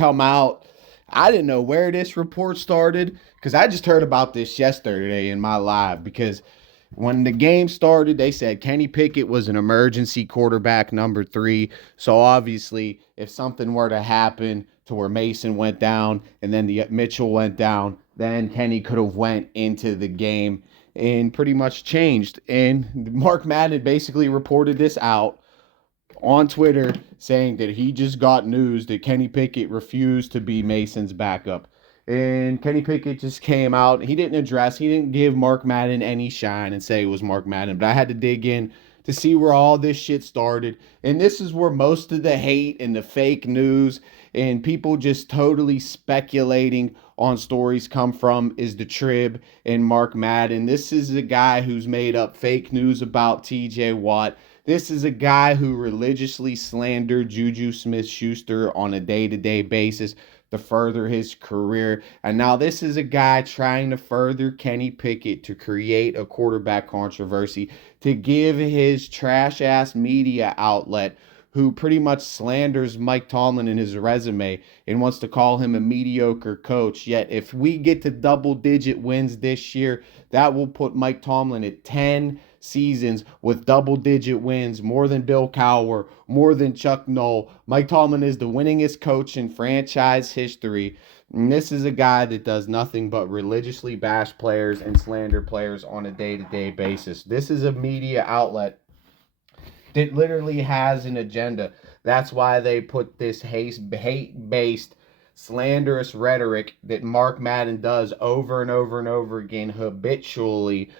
come out. I didn't know where this report started because I just heard about this yesterday in my live because when the game started, they said Kenny Pickett was an emergency quarterback number 3. So obviously, if something were to happen to where Mason went down and then the Mitchell went down, then Kenny could have went into the game and pretty much changed. And Mark Madden basically reported this out on Twitter saying that he just got news that Kenny Pickett refused to be Mason's backup. And Kenny Pickett just came out. He didn't give Mark Madden any shine and say it was Mark Madden. But I had to dig in to see where all this shit started. And this is where most of the hate and the fake news and people just totally speculating on stories come from is the Trib and Mark Madden. This is a guy who's made up fake news about TJ Watt. This is a guy who religiously slandered Juju Smith-Schuster on a day-to-day basis to further his career. And now this is a guy trying to further Kenny Pickett to create a quarterback controversy, to give his trash-ass media outlet who pretty much slanders Mike Tomlin in his resume and wants to call him a mediocre coach. Yet if we get to double-digit wins this year, that will put Mike Tomlin at 10 seasons with double-digit wins, more than Bill Cowher, more than Chuck Noll. Mike Tomlin is the winningest coach in franchise history. And this is a guy that does nothing but religiously bash players and slander players on a day-to-day basis. This is a media outlet that literally has an agenda. That's why they put this hate-based, slanderous rhetoric that Mark Madden does over and over and over again habitually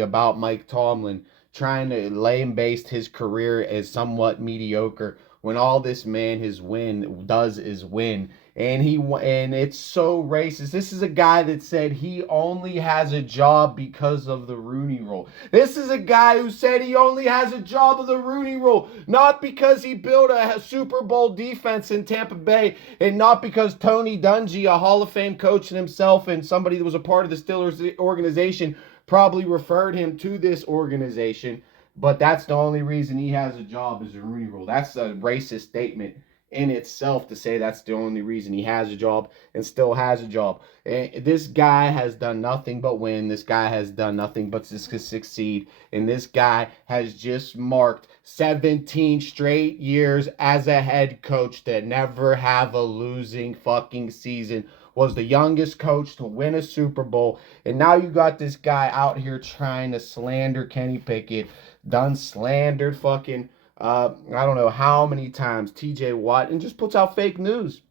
about Mike Tomlin, trying to lame-based his career as somewhat mediocre when all this man is win. And it's so racist. This is a guy that said he only has a job because of the Rooney Rule. This is a guy who said he only has a job of the Rooney Rule, not because he built a Super Bowl defense in Tampa Bay, and not because Tony Dungy, a Hall of Fame coach in himself and somebody that was a part of the Steelers organization, probably referred him to this organization. But that's the only reason he has a job is the Rooney Rule. That's a racist statement in itself to say that's the only reason he has a job and still has a job. And this guy has done nothing but win. This guy has done nothing but succeed. And this guy has just marked 17 straight years as a head coach to never have a losing fucking season. Was the youngest coach to win a Super Bowl. And now you got this guy out here trying to slander Kenny Pickett. Done slandered fucking I don't know how many times TJ Watt, and just puts out fake news.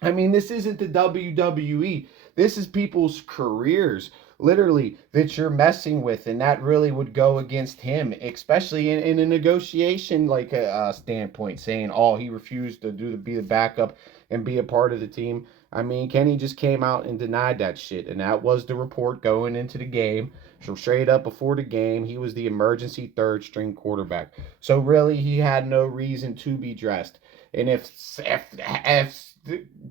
I mean, this isn't the WWE. This is people's careers, literally, that you're messing with, and that really would go against him, especially in a negotiation like a standpoint, saying, oh, he refused to be the backup and be a part of the team. I mean, Kenny just came out and denied that shit, and that was the report going into the game. So straight up before the game, he was the emergency third-string quarterback. So really, he had no reason to be dressed. And if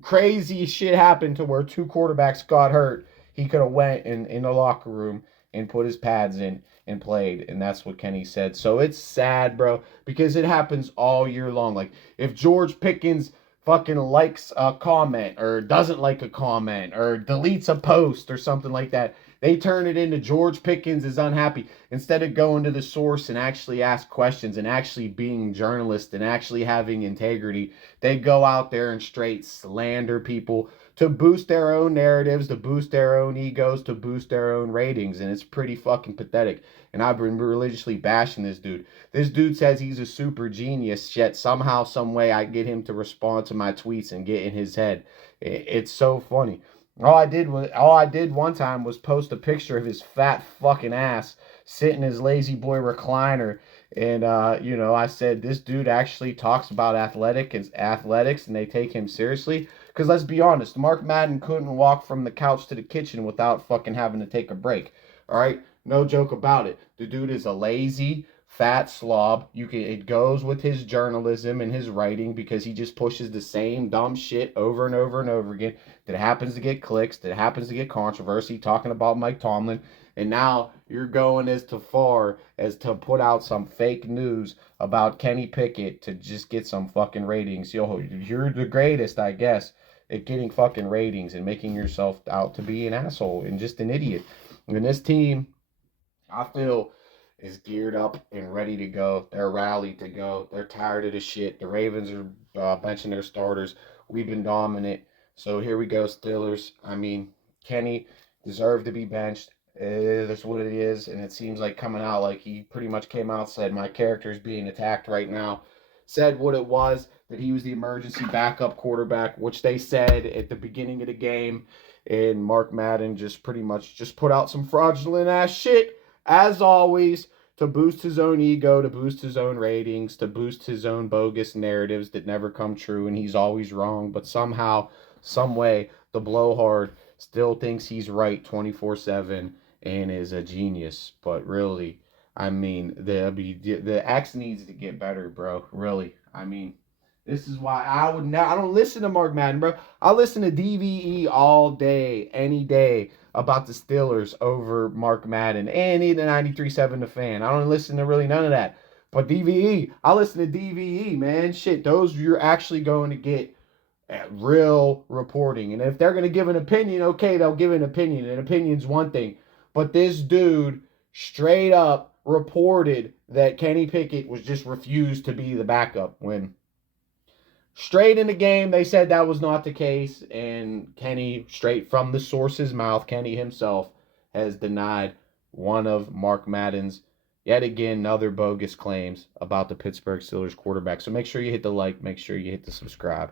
crazy shit happened to where 2 quarterbacks got hurt, he could have went in the locker room and put his pads in and played. And that's what Kenny said. So it's sad, bro, because it happens all year long. Like, if George Pickens fucking likes a comment or doesn't like a comment or deletes a post or something like that, they turn it into George Pickens is unhappy. Instead of going to the source and actually ask questions and actually being journalists and actually having integrity, they go out there and straight slander people to boost their own narratives, to boost their own egos, to boost their own ratings. And it's pretty fucking pathetic. And I've been religiously bashing this dude. This dude says he's a super genius, yet somehow, some way I get him to respond to my tweets and get in his head. It's so funny. All I did one time was post a picture of his fat fucking ass sitting in his lazy boy recliner. And, I said, this dude actually talks about athletics and they take him seriously. Because let's be honest, Mark Madden couldn't walk from the couch to the kitchen without fucking having to take a break. All right? No joke about it. The dude is a lazy fat slob. It goes with his journalism and his writing because he just pushes the same dumb shit over and over and over again that happens to get clicks, that happens to get controversy, talking about Mike Tomlin. And now you're going as far as to put out some fake news about Kenny Pickett to just get some fucking ratings. You're the greatest, I guess, at getting fucking ratings and making yourself out to be an asshole and just an idiot. And this team, I feel, is geared up and ready to go. They're rallied to go. They're tired of the shit. The Ravens are benching their starters. We've been dominant. So here we go, Steelers. I mean, Kenny deserved to be benched. That's what it is. And it seems like coming out like he pretty much came out, said, my character is being attacked right now. Said what it was, that he was the emergency backup quarterback, which they said at the beginning of the game. And Mark Madden just pretty much just put out some fraudulent ass shit, as always, to boost his own ego, to boost his own ratings, to boost his own bogus narratives that never come true, and he's always wrong. But somehow, some way, the blowhard still thinks he's right 24/7 and is a genius. But really, I mean, the X needs to get better, bro. Really, I mean, this is why I don't listen to Mark Madden, bro. I listen to DVE all day, any day, about the Steelers over Mark Madden and the 93.7 The Fan. I don't listen to really none of that. But DVE, I listen to DVE, man. Shit, those you're actually going to get real reporting. And if they're going to give an opinion, okay, they'll give an opinion. An opinion's one thing. But this dude straight up reported that Kenny Pickett was just refused to be the backup when straight in the game, they said that was not the case, and Kenny, straight from the source's mouth, Kenny himself, has denied one of Mark Madden's, yet again, other bogus claims about the Pittsburgh Steelers quarterback. So make sure you hit the like, make sure you hit the subscribe.